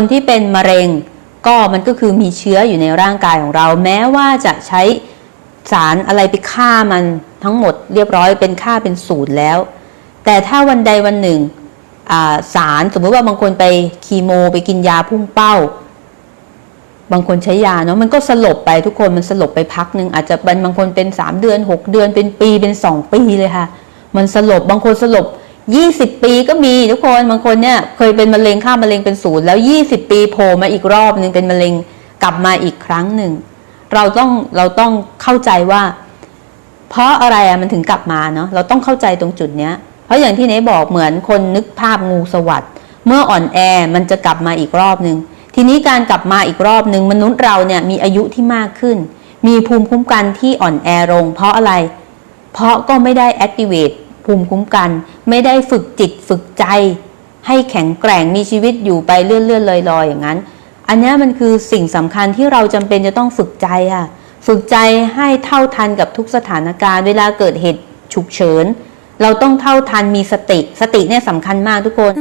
คนที่เป็นมะเร็ง ก็มันก็คือมีเชื้ออยู่ในร่างกายของเรา แม้ว่าจะใช้สารอะไรไปฆ่ามันทั้งหมดเรียบร้อยเป็นค่าเป็นศูนย์แล้ว แต่ถ้าวันใดวันหนึ่งาสารสมมติว่าบางคนไปคีโม ไปกินยาพุ่งเป้า บางคนใช้ยาเนาะมันก็สลบไปทุกคนมันสลบไปพักหนึ่งอาจจะเป็นบางคนเป็น 3 เดือน 6 เดือนเป็นปีเป็น 2 ปีเลยค่ะ มันสลบบางคนสลบ 20 ปีก็มีทุกคนบางคนเนี่ยเคยเป็นมะเร็งค่ามะเร็งเป็นศูนย์แล้ว 20 ปีโผล่มาอีกรอบหนึ่งเป็นมะเร็งกลับมาอีกครั้งหนึ่งเราต้องเราต้องเข้าใจว่า เพราะอะไรอะมันถึงกลับมาเนาะเราต้องเข้าใจตรงจุดเนี้ย เพราะอย่างที่เนบอกเหมือนคนนึกภาพงูสวัสด์เมื่ออ่อนแอมันจะกลับมาอีกรอบหนึ่งทีนี้การกลับมาอีกรอบหนึ่งมนุษย์เราเนี่ยมีอายุที่มากขึ้น มีภูมิคุ้มกันที่อ่อนแอลงเพราะอะไร เพราะก็ไม่ได้ activate ภูมิคุ้มกัน ไม่ได้ฝึกจิตฝึกใจ ให้แข็งแกร่งมีชีวิตอยู่ไปเลื่อนๆลอยๆอย่างนั้น อันนี้มันคือสิ่งสำคัญที่เราจำเป็นจะต้องฝึกใจค่ะฝึกใจให้เท่าทันกับทุกสถานการณ์เวลาเกิดเหตุฉุกเฉิน เราต้องเท่าทันมีสติ สติเนี่ยสำคัญมากทุกคน